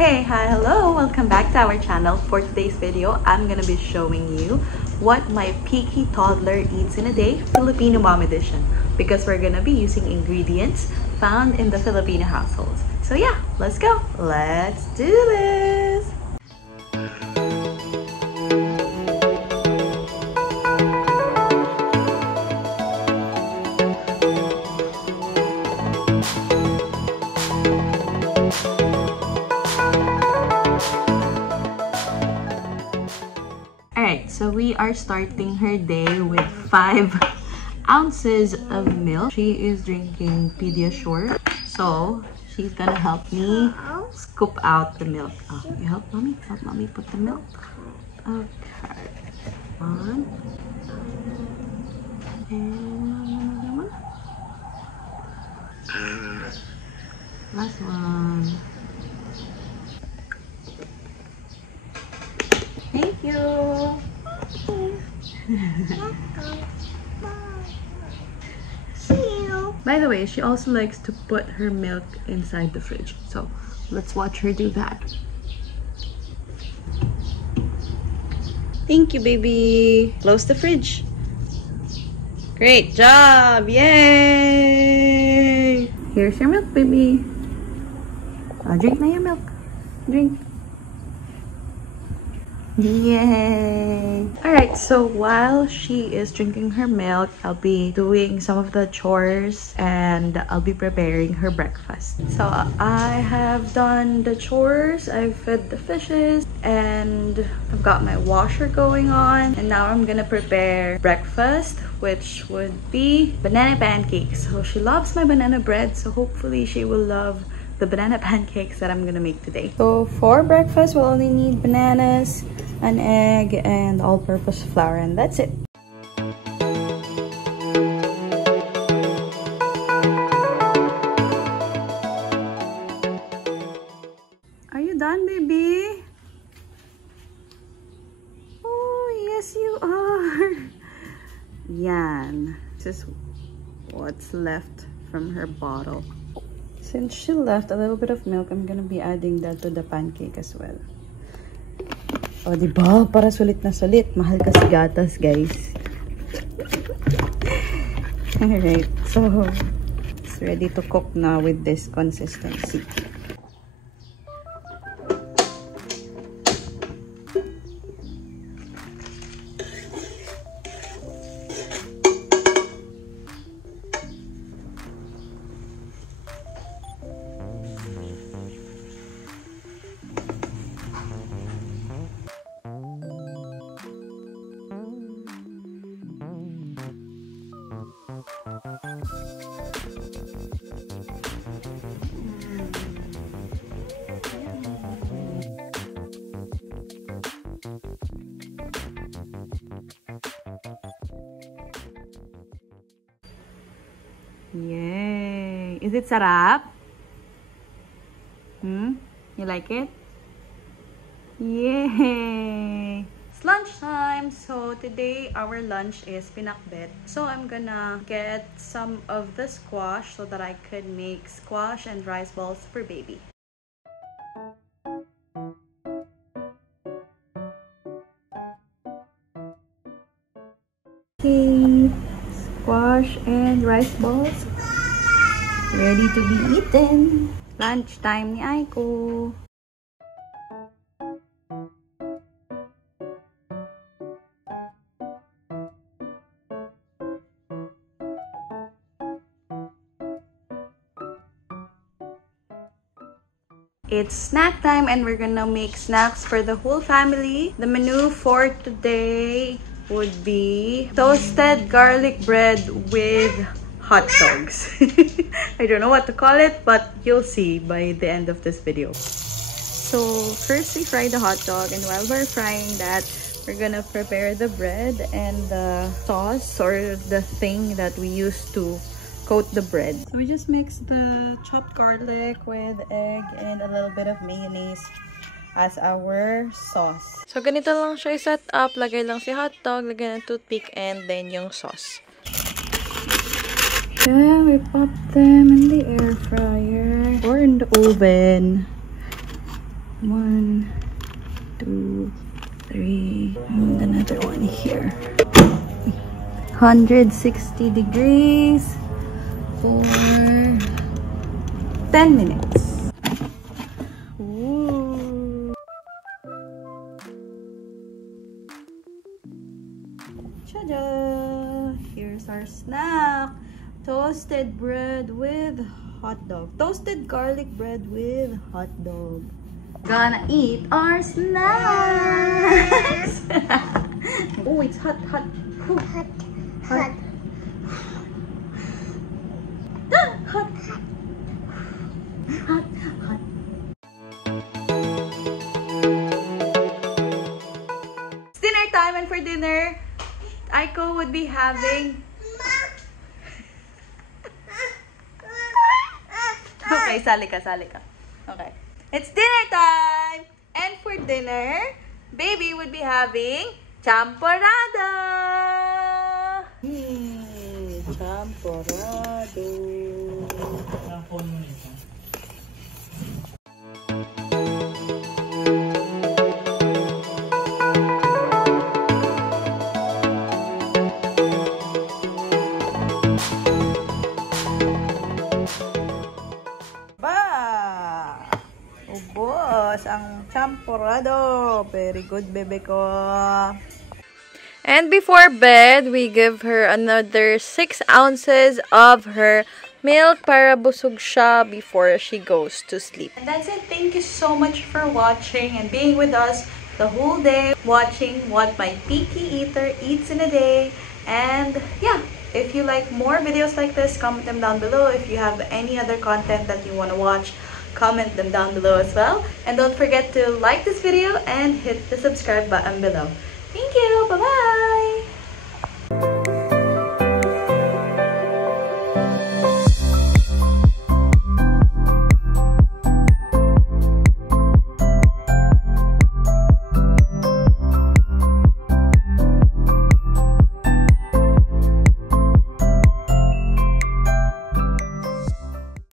Hey, hi, hello! Welcome back to our channel. For today's video, I'm gonna be showing you what my picky toddler eats in a day, Filipino Mom Edition, because we're gonna be using ingredients found in the Filipino households. So yeah, let's go! Let's do this! Alright, so we are starting her day with 5 ounces of milk. She is drinking Pediasure, so she's gonna help me scoop out the milk. Oh, you help mommy put the milk. Okay, one, and another one. Last one. Thank you. By the way, she also likes to put her milk inside the fridge. So let's watch her do that. Thank you, baby. Close the fridge. Great job. Yay. Here's your milk, baby. Drink na your milk. Drink. Yay! Alright, so while she is drinking her milk, I'll be doing some of the chores and I'll be preparing her breakfast. So I have done the chores, I've fed the fishes, and I've got my washer going on. And now I'm gonna prepare breakfast, which would be banana pancakes. So she loves my banana bread, so hopefully she will love the banana pancakes that I'm gonna make today. So for breakfast, we'll only need bananas, an egg, and all-purpose flour, and that's it. Are you done, baby? Oh, yes you are. Yan. This is what's left from her bottle. Since she left a little bit of milk, I'm gonna be adding that to the pancake as well. O, diba? Para sulit na sulit. Mahal kasi gatas, guys. Alright, so it's ready to cook now with this consistency. Yay! Is it sarap? You like it? Yay! It's lunchtime, so today our lunch is pinakbet. So I'm gonna get some of the squash so that I could make squash and rice balls for baby. Okay, squash and rice balls ready to be eaten. Lunchtime ni Aiko. It's snack time and we're gonna make snacks for the whole family. The menu for today would be toasted garlic bread with hot dogs. I don't know what to call it, but you'll see by the end of this video. So first we fry the hot dog, and while we're frying that, we're gonna prepare the bread and the sauce or the thing that we use to coat the bread. So we just mix the chopped garlic with egg and a little bit of mayonnaise as our sauce. So ganito lang siya i-set up. Lagay lang si hot dog, lagay ng toothpick, and then yung sauce. Yeah, we pop them in the air fryer or in the oven. 1, 2, 3, and another one here. 160 degrees for 10 minutes. Ooh. Ta-da! Here's our snack. Toasted bread with hot dog. Toasted garlic bread with hot dog. Gonna eat our snacks! Oh, it's hot, hot. Ooh. Hot. Hot. Hot. Hot. Hot. It's dinner time, and for dinner, Aiko would be having... Okay, sali ka. Okay. It's dinner time! And for dinner, baby would be having champorado! Champorado. Ubos ang champorado. Very good, bebe ko. And before bed, we give her another 6 ounces of her milk para busog siya before she goes to sleep. And that's it. Thank you so much for watching and being with us the whole day, watching what my picky eater eats in a day. And yeah, if you like more videos like this, comment them down below. If you have any other content that you want to watch, comment them down below as well. And don't forget to like this video and hit the subscribe button below. Thank you. Bye-bye.